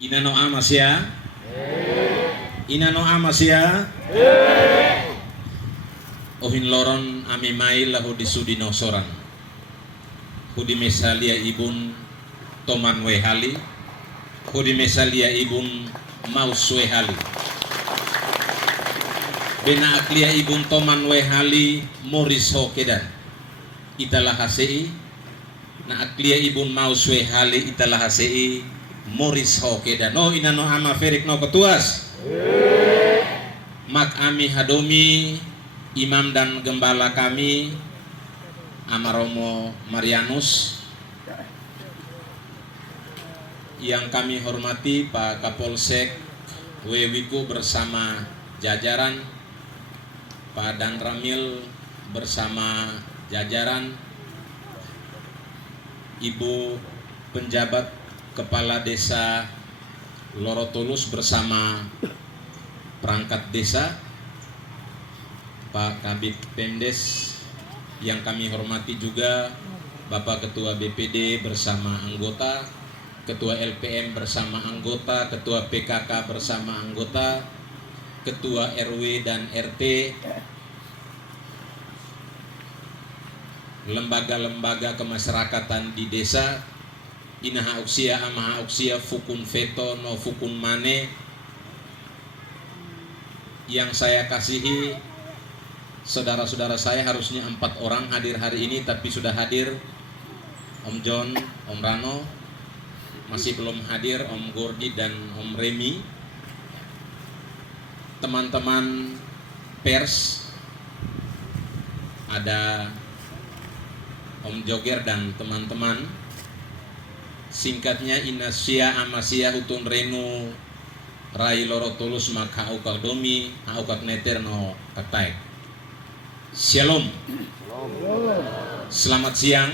Inano amasya? Inano amasya? Ohin loron ami mai lahu di sudino soran. Hudi mesalia ibun toman wehali. Hudi mesalia ibun maus wehali. Bena aklia ibun toman wehali moris hokedan. Italah hasei. Na aklia ibun maus wehali italah hasei. Moris hokedan. Oh inano ama ferik no ketuas. Mak ami hadomi imam dan gembala kami Amaromo Marianus, yang kami hormati Pak Kapolsek Wewiku bersama jajaran, Pak Dan Ramil bersama jajaran, Ibu penjabat Kepala Desa Lorotulus bersama perangkat desa, Pak Kabid Pemdes yang kami hormati juga, Bapak Ketua BPD bersama anggota, Ketua LPM bersama anggota, Ketua PKK bersama anggota, Ketua RW dan RT, lembaga-lembaga kemasyarakatan di desa, inaha uksia amaha uksia fukun veto no fukun mane. Yang saya kasihi saudara-saudara saya, harusnya 4 orang hadir hari ini tapi sudah hadir. Om John, Om Rano, masih belum hadir Om Gordi dan Om Remi. Teman-teman pers, ada Om Joger dan teman-teman. Singkatnya Inasia Amasia Hutun Renu Rai Lorotulus maka haukak domi haukak neter no katai. Shalom. Selamat siang.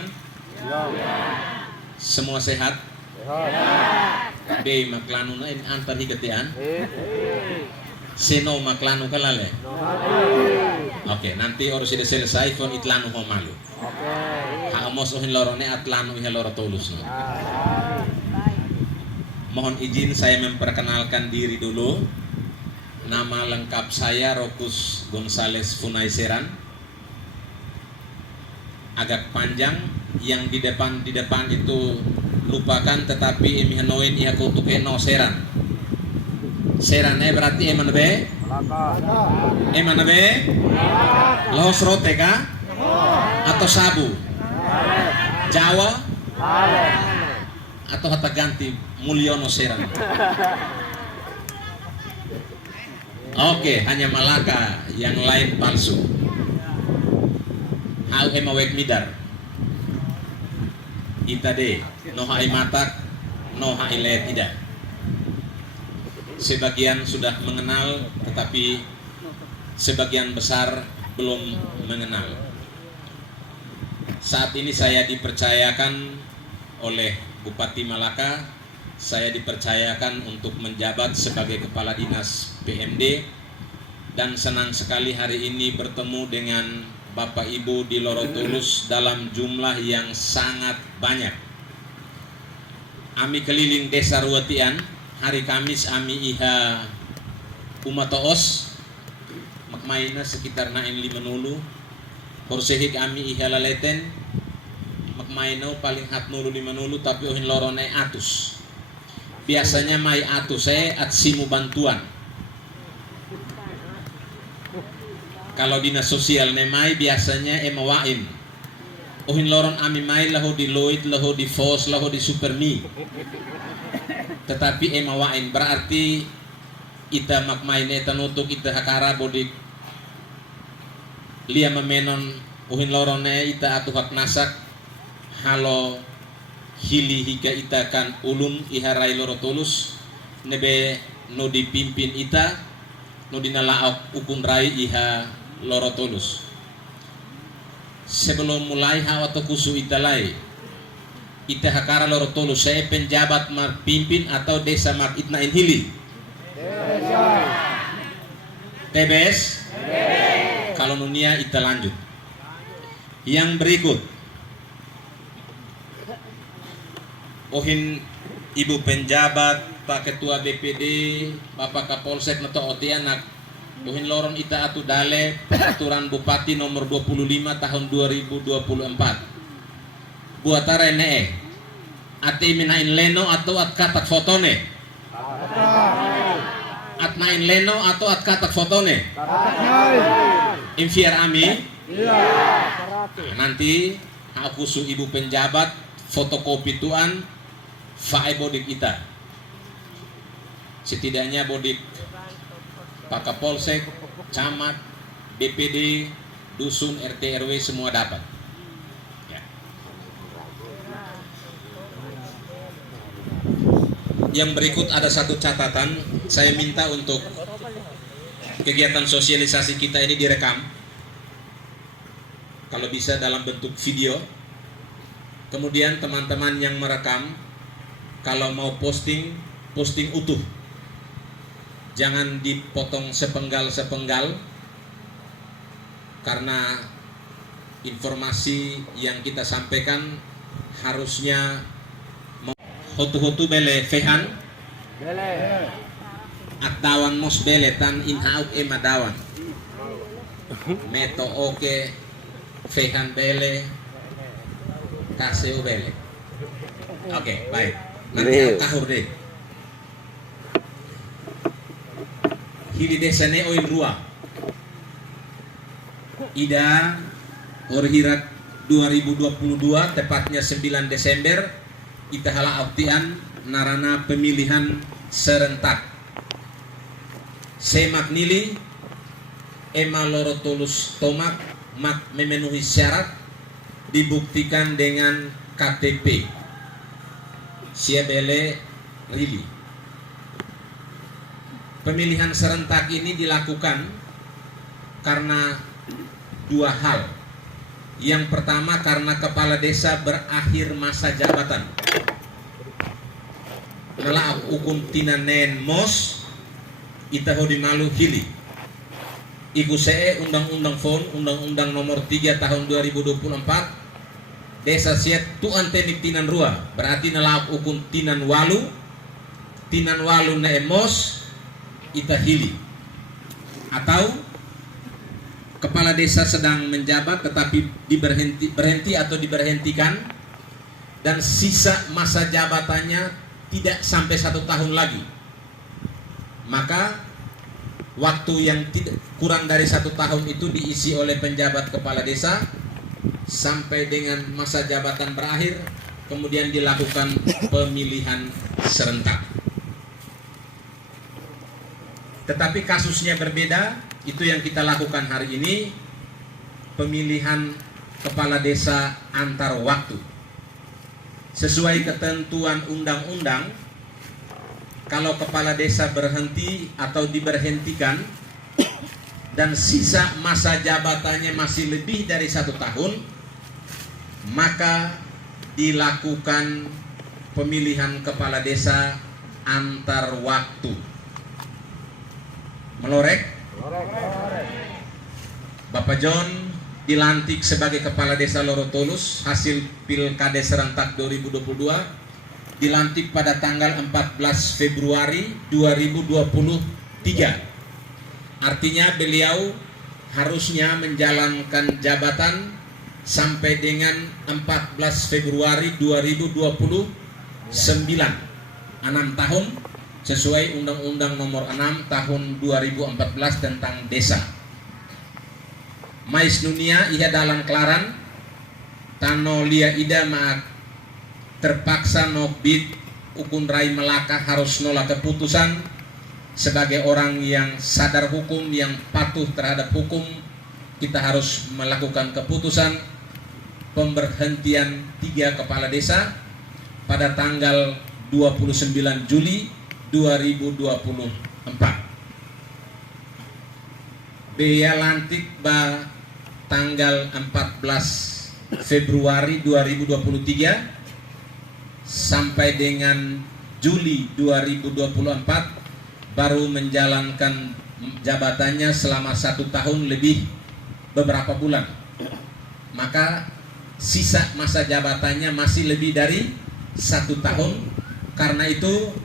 Semua sehat? Be maklanu na in antar higatian. Seno maklanu kalale. Oke, nanti harus sudah selesai fon itlanu homalu. Haamos ohin lorone atlanu iha Lorotulus no. Mohon izin saya memperkenalkan diri dulu. Nama lengkap saya Rokus Gonzales Funaiseran. Agak panjang, yang di depan itu lupakan, tetapi emi hanoin iha kutuke no seran. Seran berarti emana be? Emana be? Los rote ka? Atau sabu? Jawa? Atau kata ganti Mulyono Seran. Oke, hanya Malaka, yang lain palsu. Hau emawek midar. Itade, no hai matak, no hai let ida. Sebagian sudah mengenal, tetapi sebagian besar belum mengenal. Saat ini saya dipercayakan oleh Bupati Malaka, saya dipercayakan untuk menjabat sebagai Kepala Dinas PMD, dan senang sekali hari ini bertemu dengan Bapak Ibu di Lorotulus dalam jumlah yang sangat banyak. Ami keliling desa Ruwetian, hari Kamis ami iha umatoos, makmaina sekitar nain 5 nulu, horsehik ami iha laleten, makmaino paling hat nulu 5 nulu, tapi ohin lorone atus. Biasanya mai atus at simu bantuan. Kalau dinas sosial nemai biasanya emawain. Ohin loron ami mai lahu di Lloyd, lahu di Fos, lahu di Supermi. Tetapi emawain berarti ita makmain eta nutuk ita hakara bodik lia memenon ohin lorone ita atuhak nasak halo hili hika ita kan ulun iharai Lorotulus nebe no dipimpin ita no dinalaok ukun rai iha Lorotulus. Sebelum mulai hawa to kusu ita lai ita hakara Lorotulus, saya penjabat pimpin atau desa mak itnain hili TBS. Kalau nunia ita lanjut. Yang berikut ohin Ibu penjabat, Pak Ketua BPD, Bapak Kapolsek Neto Otianak, Buhin Loron Ita Atu Dale, Peraturan Bupati nomor 25 tahun 2024. Buatara ne ati minain leno atau at katak fotone. At nain leno atau at katak fotone. Infiar ami. Nanti aku su ibu penjabat fotokopi tuan fae bodik ita. Setidaknya bodik Pak Kapolsek, camat, BPD, dusun, RT RW semua dapat. Ya. Yang berikut ada satu catatan, saya minta untuk kegiatan sosialisasi kita ini direkam. Kalau bisa dalam bentuk video. Kemudian teman-teman yang merekam, kalau mau posting utuh. Jangan dipotong sepenggal-sepenggal, karena informasi yang kita sampaikan harusnya hotu-hotu bele fehan at dawan mos bele tan inhauk emadawan meto oke fehan bele kaseu bele. Oke, baik. Nanti kahur deh. Hili desane oin rua. Ida Orhirat 2022 tepatnya 9 Desember kita hala autian narana pemilihan serentak. Semak nili ema loro tulus tomak mak memenuhi syarat dibuktikan dengan KTP siabele rili. Pemilihan serentak ini dilakukan karena dua hal. Yang pertama karena kepala desa berakhir masa jabatan. Nela hukum tinanen mos itaho di malu hili. Iku see undang-undang fon undang-undang nomor 3 tahun 2024 desa siat tuan tenik tinan rua berarti nela hukum tinan walu ne mos itahili, atau kepala desa sedang menjabat tetapi berhenti atau diberhentikan dan sisa masa jabatannya tidak sampai 1 tahun lagi, maka waktu yang tidak kurang dari 1 tahun itu diisi oleh penjabat kepala desa sampai dengan masa jabatan berakhir, kemudian dilakukan pemilihan serentak. Tetapi kasusnya berbeda, itu yang kita lakukan hari ini, pemilihan kepala desa antar waktu. Sesuai ketentuan undang-undang, kalau kepala desa berhenti atau diberhentikan dan sisa masa jabatannya masih lebih dari 1 tahun, maka dilakukan pemilihan kepala desa antar waktu. Melorek? Bapak John dilantik sebagai kepala desa Loro Tolus hasil Pilkades serentak 2022, dilantik pada tanggal 14 Februari 2023. Artinya beliau harusnya menjalankan jabatan sampai dengan 14 Februari 2029, 6 tahun sesuai Undang-Undang Nomor 6 Tahun 2014 tentang Desa. Mais dunia ia dalam kelaran tano lia ida maak terpaksa nobit ukun rai Melaka harus nolak keputusan. Sebagai orang yang sadar hukum, yang patuh terhadap hukum, kita harus melakukan keputusan pemberhentian 3 kepala desa pada tanggal 29 Juli 2024. Bea lantik ba tanggal 14 Februari 2023 sampai dengan Juli 2024 baru menjalankan jabatannya selama 1 tahun lebih beberapa bulan. Maka sisa masa jabatannya masih lebih dari 1 tahun Karena itu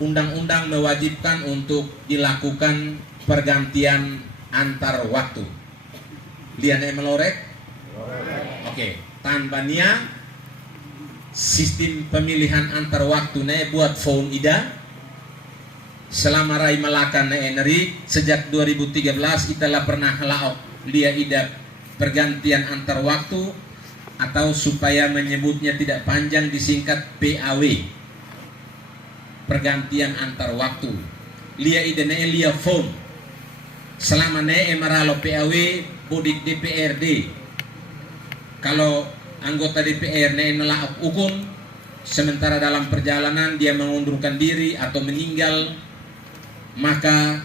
undang-undang mewajibkan untuk dilakukan pergantian antar waktu. Liane melorek? Oke. Tanpa nia sistem pemilihan antar waktu buat phone ida selama Rai Malaka eneri sejak 2013 italah pernah laok lia ida pergantian antar waktu, atau supaya menyebutnya tidak panjang disingkat PAW, pergantian antar waktu. Lia ida lia phone selama emaralo PAW bodik DPRD. Kalau anggota DPR nelaak ukun, sementara dalam perjalanan dia mengundurkan diri atau meninggal, maka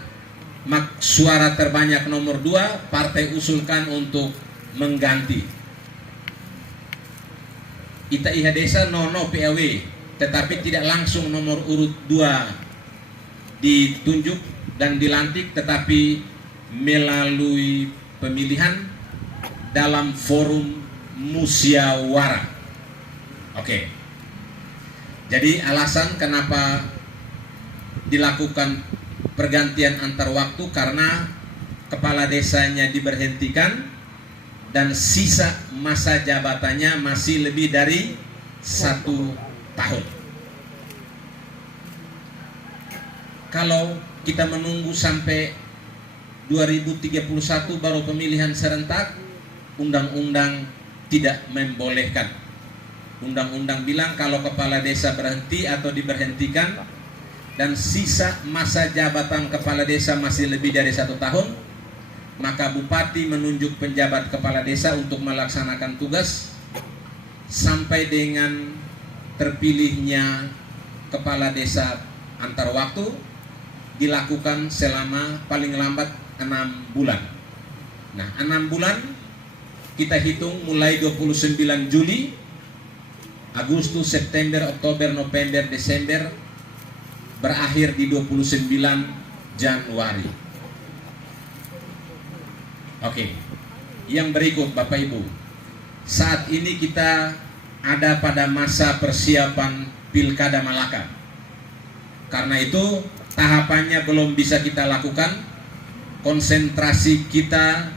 suara terbanyak nomor 2 partai usulkan untuk mengganti. Ita iha desa nono PAW, tetapi tidak langsung nomor urut 2 ditunjuk dan dilantik, tetapi melalui pemilihan dalam forum musyawarah. Oke. Jadi alasan kenapa dilakukan pergantian antar waktu karena kepala desanya diberhentikan dan sisa masa jabatannya masih lebih dari 1 tahun. Kalau kita menunggu sampai 2031 baru pemilihan serentak, undang-undang tidak membolehkan. Undang-undang bilang kalau kepala desa berhenti atau diberhentikan dan sisa masa jabatan kepala desa masih lebih dari 1 tahun, maka bupati menunjuk penjabat kepala desa untuk melaksanakan tugas sampai dengan terpilihnya kepala desa antar waktu, dilakukan selama paling lambat 6 bulan. Nah, 6 bulan kita hitung mulai 29 Juli, Agustus, September, Oktober, November, Desember, berakhir di 29 Januari. Oke. Yang berikut Bapak Ibu. Saat ini kita ada pada masa persiapan Pilkada Malaka. Karena itu tahapannya belum bisa kita lakukan. Konsentrasi kita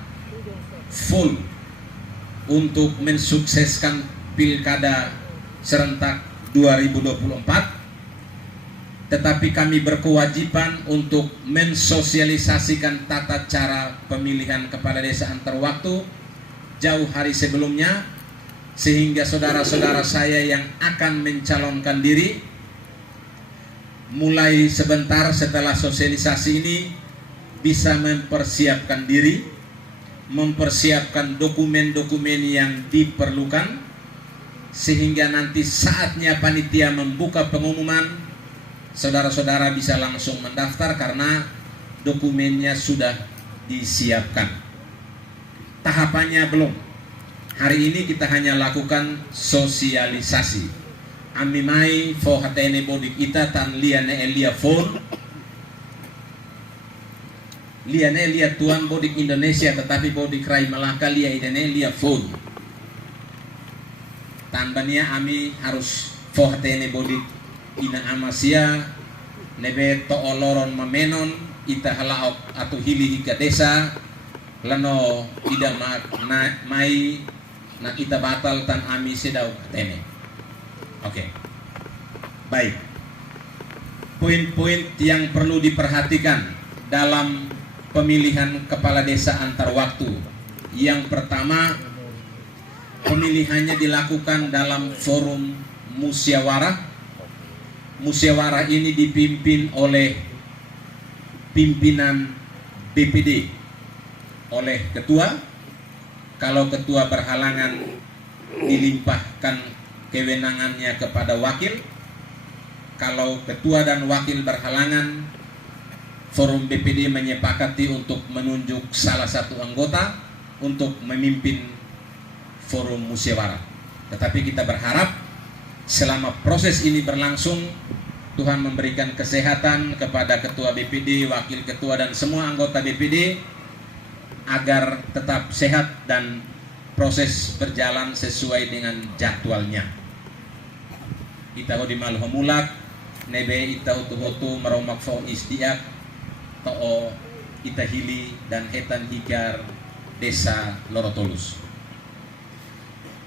full untuk mensukseskan Pilkada serentak 2024, tetapi kami berkewajiban untuk mensosialisasikan tata cara pemilihan kepala desa antar waktu jauh hari sebelumnya, sehingga saudara-saudara saya yang akan mencalonkan diri mulai sebentar setelah sosialisasi ini bisa mempersiapkan diri, mempersiapkan dokumen-dokumen yang diperlukan, sehingga nanti saatnya panitia membuka pengumuman, saudara-saudara bisa langsung mendaftar karena dokumennya sudah disiapkan. Tahapannya belum. Hari ini kita hanya lakukan sosialisasi. Amimai fo hatene bodik ita tan liane elia phone, liane lia tuan bodik Indonesia, tetapi bodik Rai Malaka lia idene lia phone. Tanbania ami harus fohtene bodik ina amasia nebe to oloron mamenon ita halaok atau hili hika desa lano ida mai na ita batal tan ami sedau tene. Oke. Baik. Poin-poin yang perlu diperhatikan dalam pemilihan kepala desa antar waktu. Yang pertama, pemilihannya dilakukan dalam forum musyawarah. Musyawarah ini dipimpin oleh pimpinan BPD, oleh ketua. Kalau ketua berhalangan, dilimpahkan kewenangannya kepada wakil. Kalau ketua dan wakil berhalangan, forum BPD menyepakati untuk menunjuk salah satu anggota untuk memimpin forum musyawarah. Tetapi kita berharap selama proses ini berlangsung, Tuhan memberikan kesehatan kepada ketua BPD, wakil ketua dan semua anggota BPD agar tetap sehat dan proses berjalan sesuai dengan jadwalnya. ita ho di malhomulak nebe ita utu-utu maromak fo isdiak to ita hili dan hetan hikar desa Lorotolus.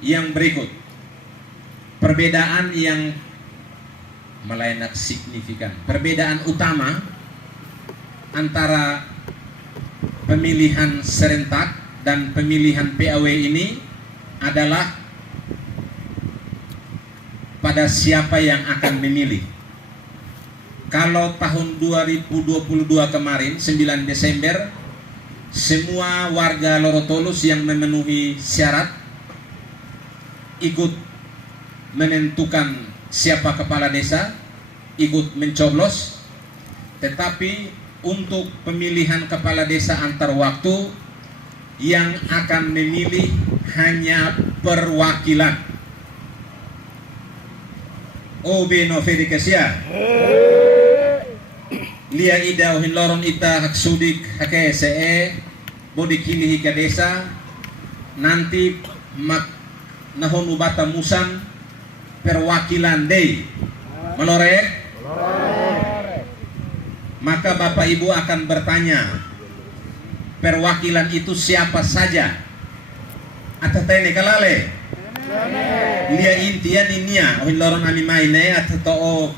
Yang berikut perbedaan yang melayanak signifikan, perbedaan utama antara pemilihan serentak dan pemilihan PAW ini adalah pada siapa yang akan memilih. Kalau tahun 2022 kemarin 9 Desember semua warga Lorotolus yang memenuhi syarat ikut menentukan siapa kepala desa, ikut mencoblos. Tetapi untuk pemilihan kepala desa antar waktu yang akan memilih hanya perwakilan. OB Novedi Kesia Lia ida uhin loron ita hak sudik hake se bodi kili hika desa nanti mak nahon ubata musan perwakilan dei melore. Maka Bapak Ibu akan bertanya, perwakilan itu siapa saja? Atau tene kalale? Lia intian inia ohin loron ami maine atau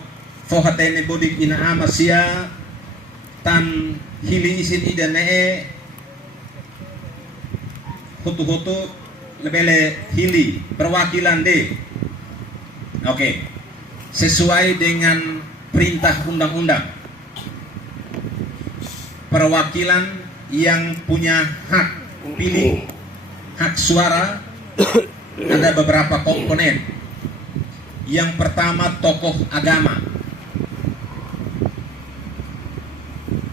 fohatene bodik ina amasia tan hili isin ida nee hutu-hutu lebele hili perwakilan de. Oke. Sesuai dengan perintah undang-undang, perwakilan yang punya hak pilih, hak suara ada beberapa komponen. Yang pertama tokoh agama.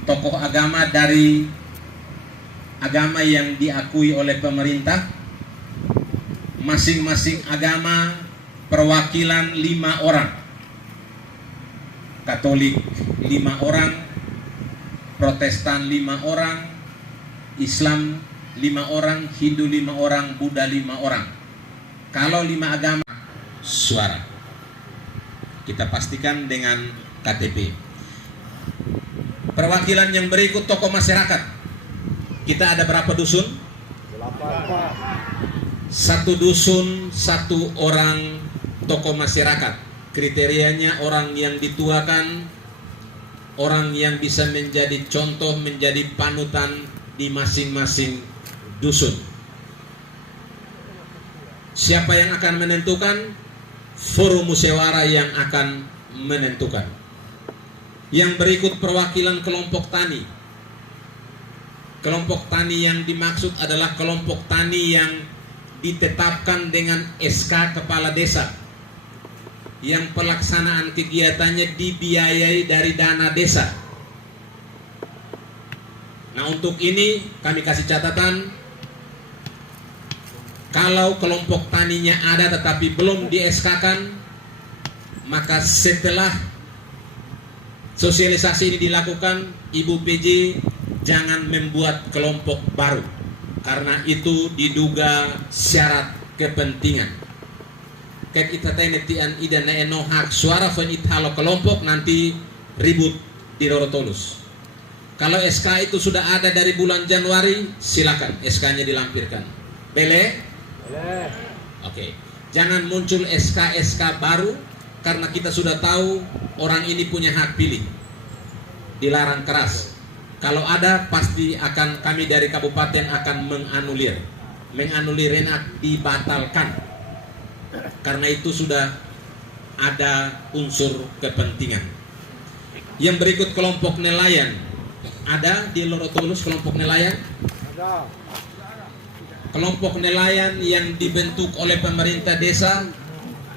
Tokoh agama dari agama yang diakui oleh pemerintah. Masing-masing agama perwakilan 5 orang. Katolik 5 orang, Protestan 5 orang, Islam 5 orang, Hindu 5 orang, Buddha 5 orang. Kalau 5 agama suara kita pastikan dengan KTP. Perwakilan yang berikut tokoh masyarakat. Kita ada berapa dusun? 1 dusun 1 orang tokoh masyarakat. Kriterianya orang yang dituakan, orang yang bisa menjadi contoh, menjadi panutan di masing-masing dusun. Siapa yang akan menentukan? Forum musyawarah yang akan menentukan. Yang berikut perwakilan kelompok tani. Kelompok tani yang dimaksud adalah kelompok tani yang ditetapkan dengan SK kepala desa, yang pelaksanaan kegiatannya dibiayai dari dana desa. Nah, untuk ini kami kasih catatan, kalau kelompok taninya ada tetapi belum di SK-kan, maka setelah sosialisasi ini dilakukan, Ibu PJ jangan membuat kelompok baru, karena itu diduga syarat kepentingan. Ket ita tenetian ida eno hak suara fen italo kelompok nanti ribut di Lorotolus. Kalau SK itu sudah ada dari bulan Januari, silakan SK-nya dilampirkan. Bele? Oke. Jangan muncul SK baru karena kita sudah tahu orang ini punya hak pilih. Dilarang keras. Kalau ada pasti akan kami dari kabupaten akan menganulir. Menganulirnya dibatalkan. Karena itu sudah ada unsur kepentingan. Yang berikut kelompok nelayan. Ada di Lorotolus kelompok nelayan? Ada. Kelompok nelayan yang dibentuk oleh pemerintah desa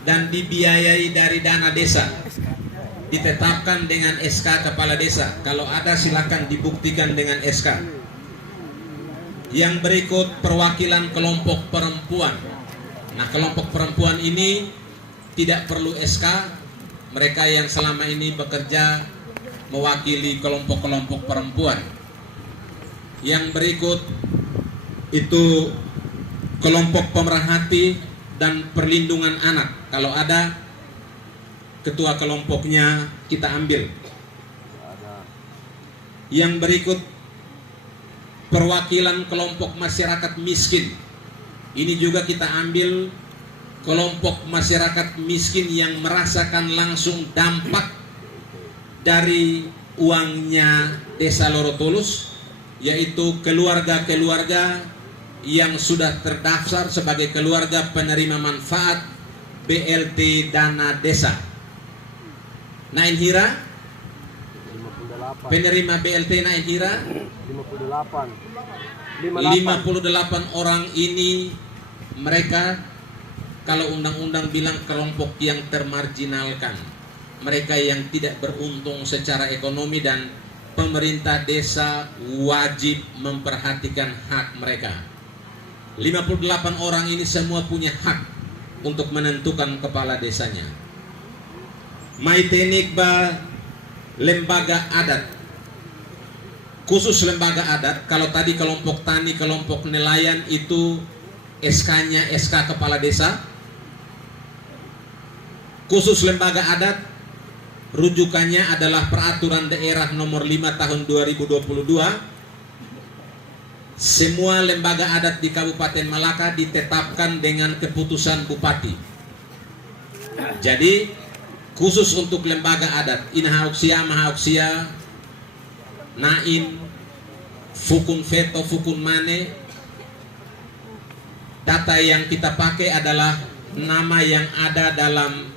dan dibiayai dari dana desa. Ditetapkan dengan SK kepala desa. Kalau ada silakan dibuktikan dengan SK. Yang berikut perwakilan kelompok perempuan. Nah, kelompok perempuan ini tidak perlu SK. Mereka yang selama ini bekerja mewakili kelompok-kelompok perempuan. Yang berikut itu kelompok pemerhati dan perlindungan anak. Kalau ada ketua kelompoknya kita ambil. Yang berikut perwakilan kelompok masyarakat miskin. Ini juga kita ambil kelompok masyarakat miskin yang merasakan langsung dampak dari uangnya Desa Lorotulus, yaitu keluarga-keluarga yang sudah terdaftar sebagai keluarga penerima manfaat BLT Dana Desa. Nainhira, penerima BLT Nainhira 58 orang ini, mereka kalau undang-undang bilang kelompok yang termarginalkan, mereka yang tidak beruntung secara ekonomi, dan pemerintah desa wajib memperhatikan hak mereka. 58 orang ini semua punya hak untuk menentukan kepala desanya. Maitenikba lembaga adat, khusus lembaga adat. Kalau tadi kelompok tani, kelompok nelayan itu SK-nya SK kepala desa. Khusus lembaga adat rujukannya adalah Peraturan Daerah Nomor 5 Tahun 2022. Semua lembaga adat di Kabupaten Malaka ditetapkan dengan keputusan bupati. Jadi khusus untuk lembaga adat, Inahauksia, Mahauksia, Nain, Fukun Veto, Fukun Mane, data yang kita pakai adalah nama yang ada dalam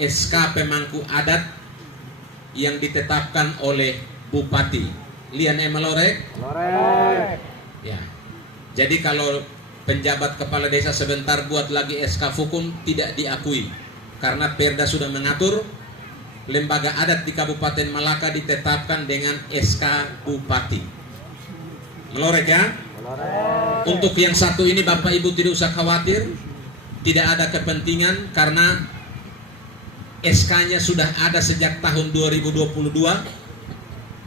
SK pemangku adat yang ditetapkan oleh bupati. Lian Emelorek? Ya. Jadi kalau penjabat kepala desa sebentar buat lagi SK Fukun, tidak diakui. Karena Perda sudah mengatur lembaga adat di Kabupaten Malaka ditetapkan dengan SK Bupati. Melorek ya? Melorek. Untuk yang satu ini Bapak Ibu tidak usah khawatir, tidak ada kepentingan karena SK-nya sudah ada sejak tahun 2022,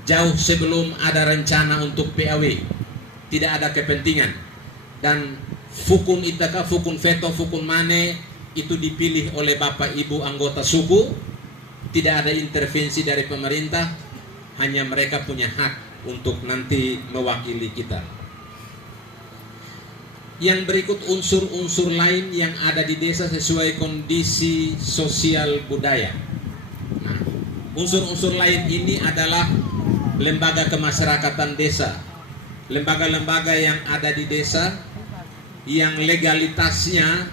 jauh sebelum ada rencana untuk PAW. Tidak ada kepentingan. Dan Fukun Itaka, Fukun Veto, Fukun Mane itu dipilih oleh Bapak Ibu anggota suku. Tidak ada intervensi dari pemerintah, hanya mereka punya hak untuk nanti mewakili kita. Yang berikut unsur-unsur lain yang ada di desa sesuai kondisi sosial budaya. Nah, unsur-unsur lain ini adalah lembaga kemasyarakatan desa, lembaga-lembaga yang ada di desa yang legalitasnya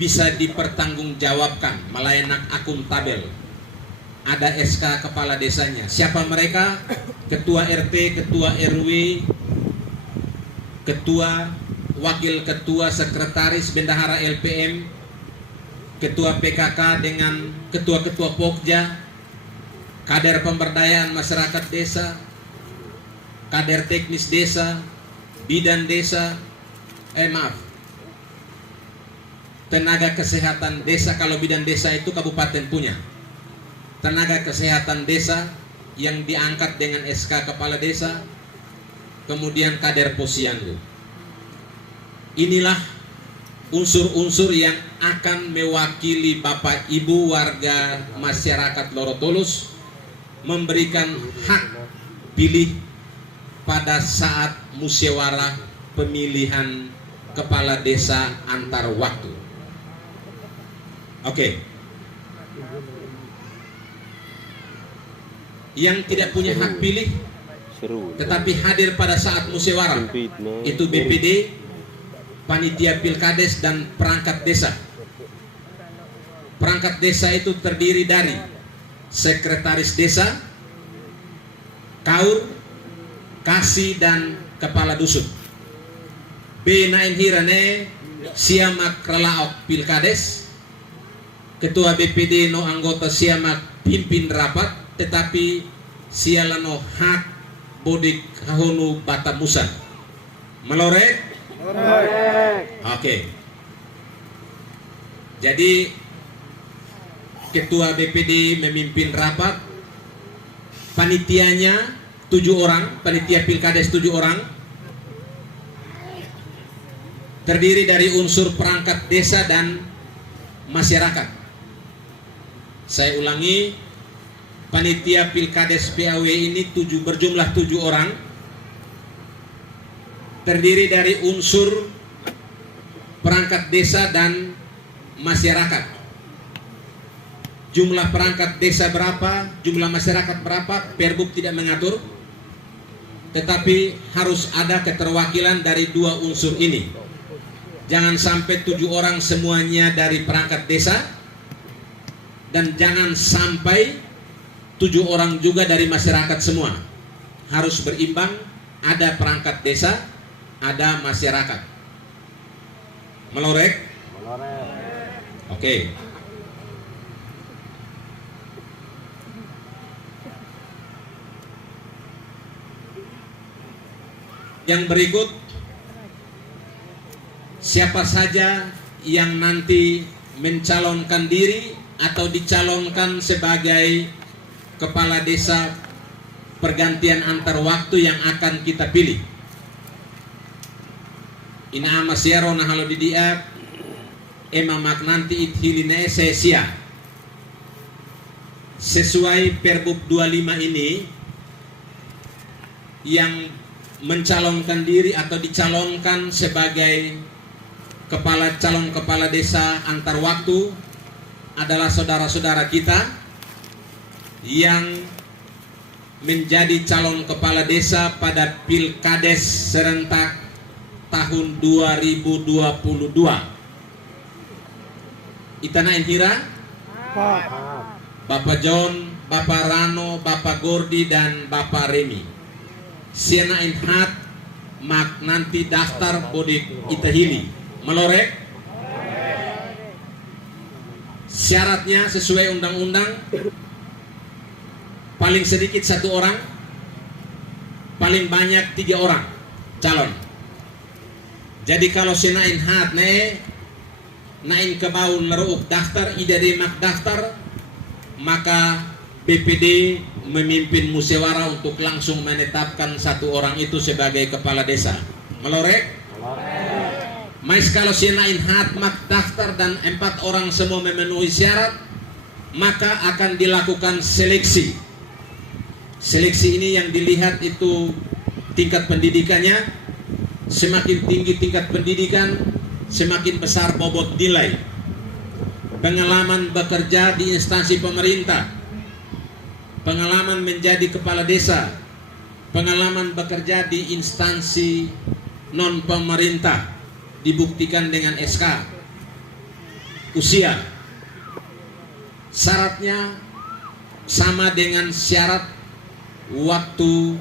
bisa dipertanggungjawabkan, melayanak akuntabel. Ada SK kepala desanya. Siapa mereka? Ketua RT, ketua RW, ketua, wakil ketua, sekretaris, bendahara LPM, ketua PKK dengan ketua-ketua Pokja, kader pemberdayaan masyarakat desa, kader teknis desa, bidan desa, tenaga kesehatan desa. Kalau bidan desa itu kabupaten punya. Tenaga kesehatan desa yang diangkat dengan SK kepala desa, kemudian kader posyandu. Inilah unsur-unsur yang akan mewakili Bapak Ibu warga masyarakat Lorotulus memberikan hak pilih pada saat musyawarah pemilihan kepala desa antar waktu. Oke. Yang tidak punya hak pilih tetapi hadir pada saat musyawarah itu BPD, panitia pilkades, dan perangkat desa. Perangkat desa itu terdiri dari sekretaris desa, kaur, kasih, dan kepala dusun. B nainhirane siamak relaok pilkades, ketua BPD no anggota siamak pimpin rapat, tetapi sialano hak bodik hahonu batamusan. Melorek? Oke. Jadi ketua BPD memimpin rapat, panitianya 7 orang, panitia pilkades 7 orang, terdiri dari unsur perangkat desa dan masyarakat. Saya ulangi, panitia Pilkades PAW ini berjumlah 7 orang, terdiri dari unsur perangkat desa dan masyarakat. Jumlah perangkat desa berapa, jumlah masyarakat berapa, Perbuk tidak mengatur, tetapi harus ada keterwakilan dari 2 unsur ini. Jangan sampai 7 orang semuanya dari perangkat desa, dan jangan sampai 7 orang juga dari masyarakat semua. Harus berimbang, ada perangkat desa, ada masyarakat. Melorek? Oke. Yang berikut, siapa saja yang nanti mencalonkan diri atau dicalonkan sebagai kepala desa pergantian antar waktu yang akan kita pilih. Ina ama siaro na halo didiak emamak nanti ithiline sesia. Sesuai Perbuk 25 ini, yang mencalonkan diri atau dicalonkan sebagai calon kepala desa antar waktu adalah saudara-saudara kita yang menjadi calon kepala desa pada Pilkades serentak tahun 2022. Itana Inhira, Bapak John, Bapak Rano, Bapak Gordi, dan Bapak Remi. Siena Inhat mak nanti daftar bodik itahili. Melorek? Syaratnya sesuai undang-undang, paling sedikit 1 orang, paling banyak 3 orang calon. Jadi kalau Siena Inhat nain kebau neruuk daftar, idade mak daftar, maka BPD memimpin musyawarah untuk langsung menetapkan 1 orang itu sebagai kepala desa. Melorek? Mais kalau Siena Inhat mak daftar dan 4 orang semua memenuhi syarat, maka akan dilakukan seleksi. Seleksi ini yang dilihat itu tingkat pendidikannya. Semakin tinggi tingkat pendidikan, semakin besar bobot nilai. Pengalaman bekerja di instansi pemerintah, pengalaman menjadi kepala desa, pengalaman bekerja di instansi non pemerintah dibuktikan dengan SK. Usia, syaratnya sama dengan syarat waktu,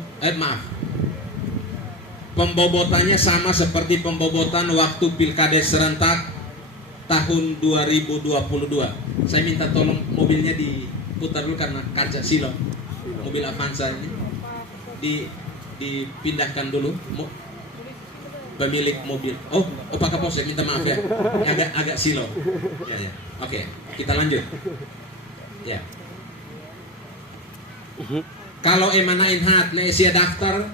pembobotannya sama seperti pembobotan waktu Pilkades serentak tahun 2022. Saya minta tolong mobilnya diputar dulu karena kaca silo, mobil Avanza ini dipindahkan dulu. Pemilik mobil. Oh Pak Kapolres, saya minta maaf ya, agak silo. Ya. Oke, kita lanjut. Ya. Kalau emana Inhat nesia daftar,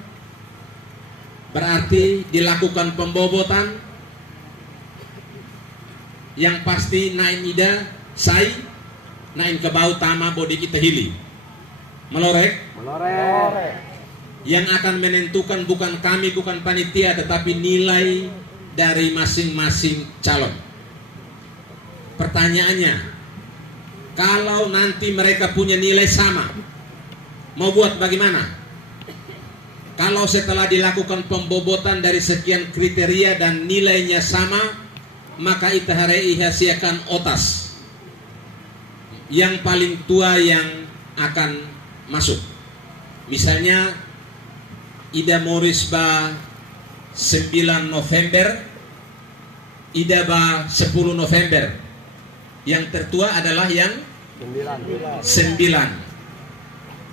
berarti dilakukan pembobotan. Yang pasti nain ida sai nain kebau tama bodi kita hili. Melorek? Yang akan menentukan bukan kami, bukan panitia, tetapi nilai dari masing-masing calon. Pertanyaannya, kalau nanti mereka punya nilai sama, mau buat bagaimana? Kalau setelah dilakukan pembobotan dari sekian kriteria dan nilainya sama, maka itaharei ihasiakan otas. Yang paling tua yang akan masuk. Misalnya Ida Morris ba 9 November, Ida ba 10 November. Yang tertua adalah yang 9.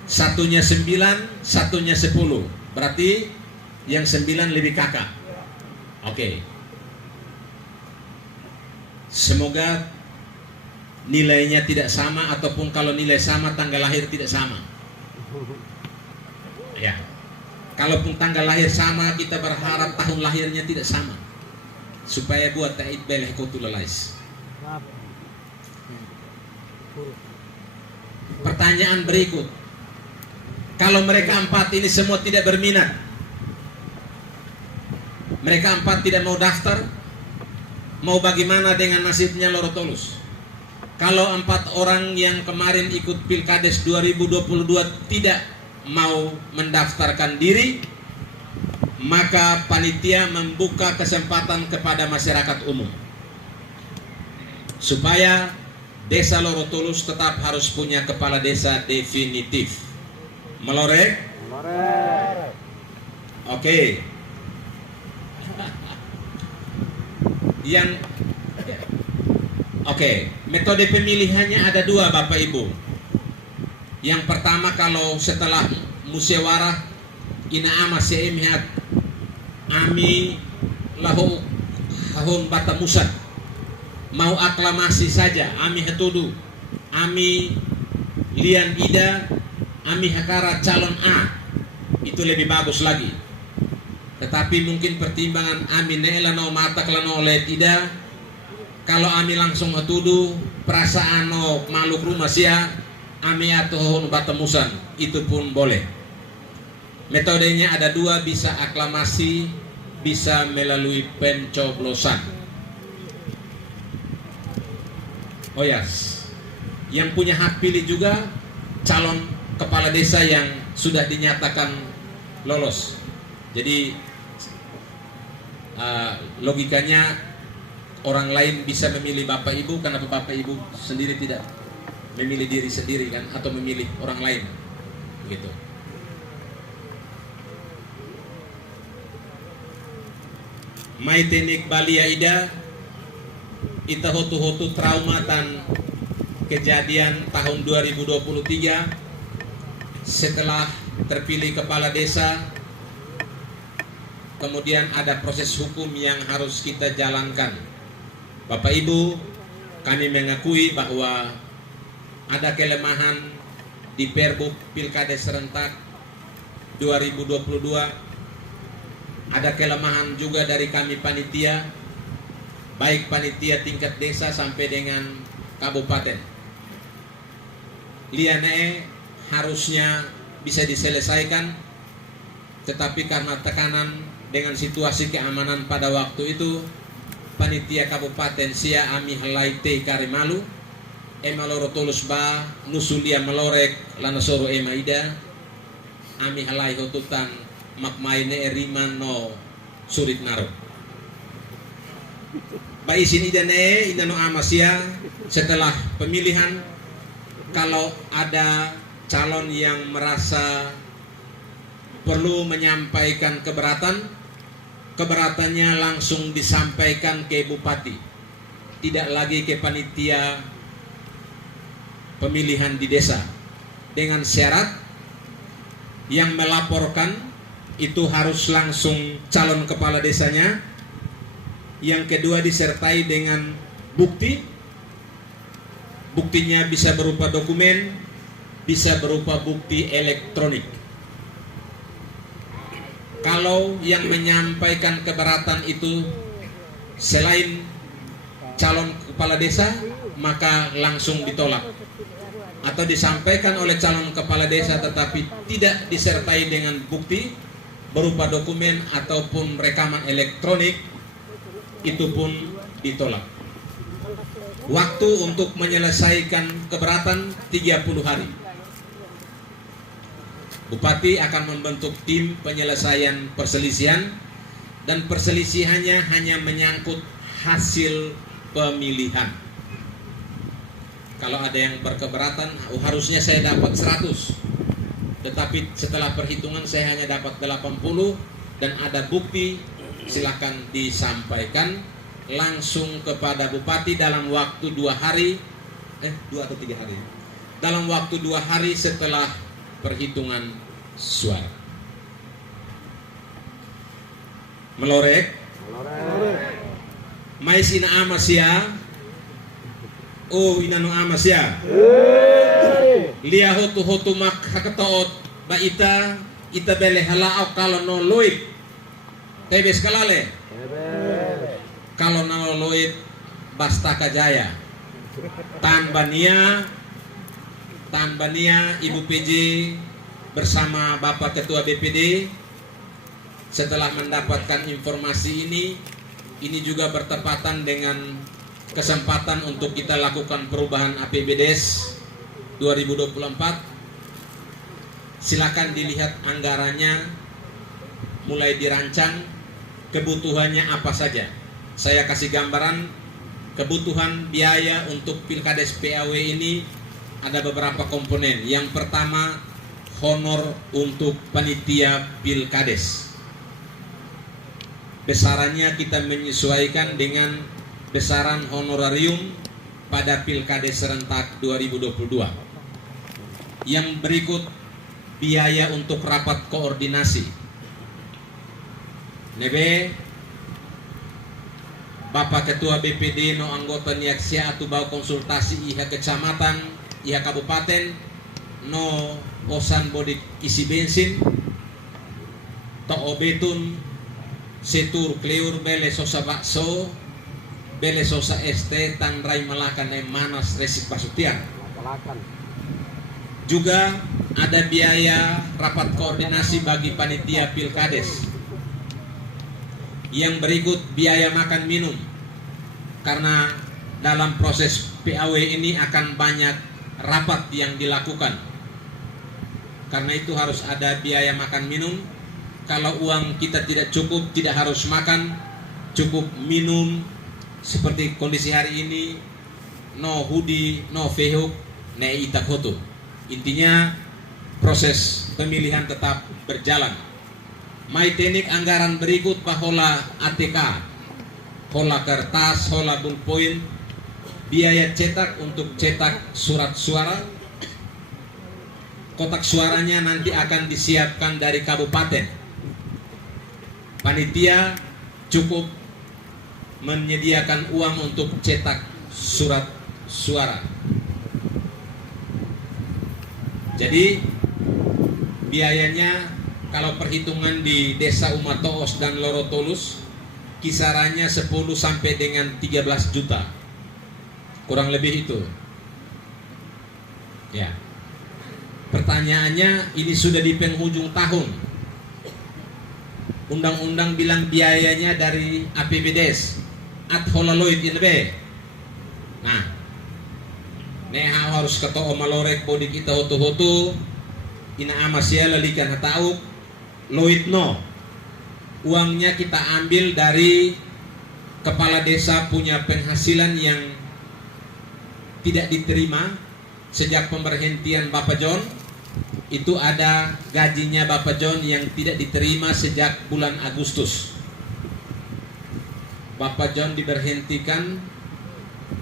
Satunya 9, satunya 10. Berarti yang 9 lebih kakak. Oke. Semoga nilainya tidak sama, ataupun kalau nilai sama tanggal lahir tidak sama. Ya. Kalaupun tanggal lahir sama, kita berharap tahun lahirnya tidak sama, supaya buat ta'id beleh kutulalais. Pertanyaan berikut, kalau mereka 4 ini semua tidak berminat, mereka 4 tidak mau daftar, mau bagaimana dengan nasibnya Loro Tolus? Kalau 4 orang yang kemarin ikut Pilkades 2022 tidak mau mendaftarkan diri, maka panitia membuka kesempatan kepada masyarakat umum supaya Desa Loro Tolus tetap harus punya kepala desa definitif. Melorek? Melorek. Oke. Metode pemilihannya ada 2 Bapak Ibu. Yang pertama, kalau setelah musyawarah ina ama seemihat ami lahu hahun batamusan, mau aklamasi saja, ami hatudu, ami lian ida, ami hakara calon A, itu lebih bagus lagi. Tetapi mungkin pertimbangan ami neelano mata kelano oleh tidak, kalau ami langsung hatudu perasaan no makhluk rumah sia, ami atuhun batamusan, itu pun boleh. Metodenya ada 2, bisa aklamasi, bisa melalui pencoblosan. Oh yes, yang punya hak pilih juga calon kepala desa yang sudah dinyatakan lolos. Jadi logikanya orang lain bisa memilih Bapak Ibu, karena Bapak Ibu sendiri tidak memilih diri sendiri kan, atau memilih orang lain, begitu. Mai teknik Balia Ida ita hotu-hotu trauma tan kejadian tahun 2023 setelah terpilih kepala desa, kemudian ada proses hukum yang harus kita jalankan. Bapak Ibu, kami mengakui bahwa ada kelemahan di Perbuk Pilkades Serentak 2022. Ada kelemahan juga dari kami panitia, baik panitia tingkat desa sampai dengan kabupaten. Liane harusnya bisa diselesaikan, tetapi karena tekanan dengan situasi keamanan pada waktu itu, panitia kabupaten sia ami halaite Karimalu, ema Loro Tolus ba nusulia melorek lanasoro ema ida, ami halai hotutan makmaine eriman no surit naro. Baisin idane indano amasya setelah pemilihan, kalau ada calon yang merasa perlu menyampaikan keberatan, keberatannya langsung disampaikan ke bupati, tidak lagi ke panitia pemilihan di desa, dengan syarat yang melaporkan itu harus langsung calon kepala desanya. Yang kedua, disertai dengan bukti. Buktinya bisa berupa dokumen, bisa berupa bukti elektronik. Kalau yang menyampaikan keberatan itu selain calon kepala desa, maka langsung ditolak. Atau disampaikan oleh calon kepala desa tetapi tidak disertai dengan bukti berupa dokumen ataupun rekaman elektronik, itu pun ditolak. Waktu untuk menyelesaikan keberatan 30 hari. Bupati akan membentuk tim penyelesaian perselisihan, dan perselisihannya hanya menyangkut hasil pemilihan. Kalau ada yang berkeberatan, harusnya saya dapat 100, tetapi setelah perhitungan saya hanya dapat 80 dan ada bukti, silakan disampaikan langsung kepada bupati dalam waktu 2 hari, 2 atau 3 hari, dalam waktu 2 hari setelah perhitungan suara. Melorek? Mais ina amas ya? Oh, ina no amas ya? Lia hotu mak hakataot ba ita bele halao kalau no loit tebes kalale kalau no loit basta kajaya tanbania Tanbania Ibu PJ bersama Bapak Ketua BPD setelah mendapatkan informasi ini juga bertepatan dengan kesempatan untuk kita lakukan perubahan APBDes 2024. Silakan dilihat anggarannya mulai dirancang, kebutuhannya apa saja. Saya kasih gambaran kebutuhan biaya untuk Pilkades PAW ini ada beberapa komponen. Yang pertama, honor untuk panitia Pilkades. Besarannya kita menyesuaikan dengan besaran honorarium pada Pilkades serentak 2022. Yang berikut, biaya untuk rapat koordinasi. Nebe Bapak Ketua BPD no anggota niaksia atau bau konsultasi iha kecamatan, iha kabupaten no osan bodik isi bensin to obetun setur kleur bele sosa bakso bele sosa este tangrai malakan manas resik pasutian. Juga ada biaya rapat koordinasi bagi panitia Pilkades. Yang berikut, biaya makan minum, karena dalam proses PAW ini akan banyak rapat yang dilakukan. Karena itu harus ada biaya makan minum. Kalau uang kita tidak cukup, tidak harus makan, cukup minum. Seperti kondisi hari ini, no hudi, no fehuk, ne itak hotu. Intinya proses pemilihan tetap berjalan. Mai teknik anggaran berikut pahola ATK, hola kertas, hola bullpoint, biaya cetak untuk cetak surat suara. Kotak suaranya nanti akan disiapkan dari kabupaten. Panitia cukup menyediakan uang untuk cetak surat suara. Jadi biayanya kalau perhitungan di Desa Umatoos dan Lorotolus kisarannya 10 sampai dengan 13 juta. Kurang lebih itu. Ya. Pertanyaannya, ini sudah di penghujung tahun. Undang-undang bilang biayanya dari APBDes at holaloid inbe. Nah, neha harus keto omalorek bodik kita hoto-hoto ina amasya lalikan hatauk loid no. Uangnya kita ambil dari kepala desa punya penghasilan yang tidak diterima sejak pemberhentian Bapak John. Itu ada gajinya Bapak John yang tidak diterima sejak bulan Agustus. Bapak John diberhentikan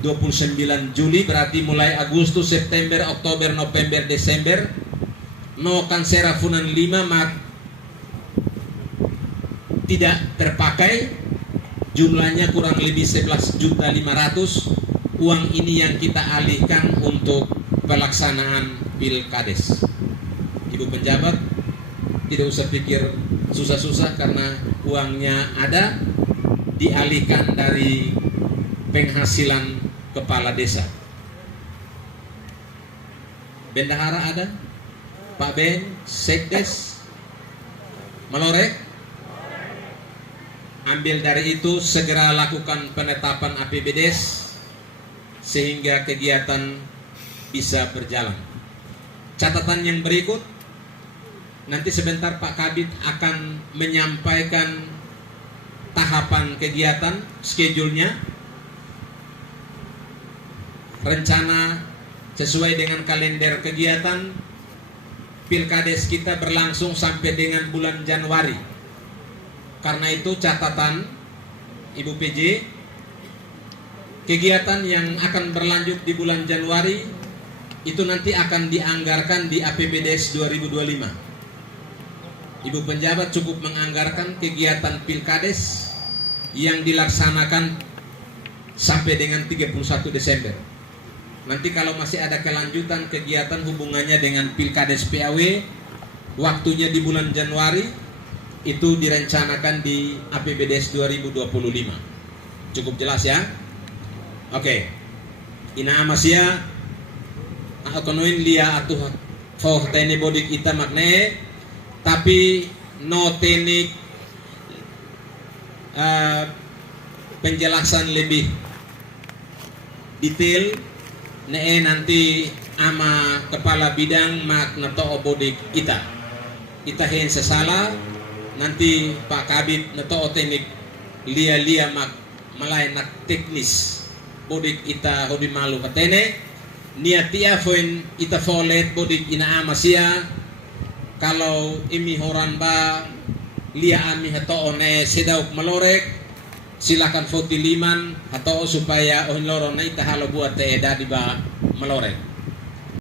29 Juli, berarti mulai Agustus, September, Oktober, November, Desember no kansera funan 5 mak tidak terpakai, jumlahnya kurang lebih 11.500.000. Uang ini yang kita alihkan untuk pelaksanaan Pilkades. Ibu penjabat tidak usah pikir susah-susah karena uangnya ada, dialihkan dari penghasilan kepala desa. Bendahara ada, Pak Ben, Sekdes, Malorek. Ambil dari itu, segera lakukan penetapan APBDes sehingga kegiatan bisa berjalan. Catatan yang berikut, nanti sebentar Pak Kabid akan menyampaikan tahapan kegiatan, schedule-nya, rencana sesuai dengan kalender kegiatan. Pilkades kita berlangsung sampai dengan bulan Januari. Karena itu catatan Ibu PJ, kegiatan yang akan berlanjut di bulan Januari itu nanti akan dianggarkan di APBDes 2025. Ibu penjabat cukup menganggarkan kegiatan Pilkades yang dilaksanakan sampai dengan 31 Desember. Nanti kalau masih ada kelanjutan kegiatan hubungannya dengan Pilkades PAW, waktunya di bulan Januari, itu direncanakan di APBDes 2025. Cukup jelas ya? Oke. Ina amasya akonoin lia atuh foh tene bodik ita makne tapi no teknik penjelasan lebih detail nanti ama kepala bidang mak nato bodik ita hen sesala nanti Pak Kabit nato teknik lia mak malay nak teknis bodik ita hobi malu katene niatia foin ita folet bodik ina ama sia kalau imi horan ba lia ami hato one sedauk malorek silakan voti liman atau supaya on lorong na ita halo buat te eda di ba malorek.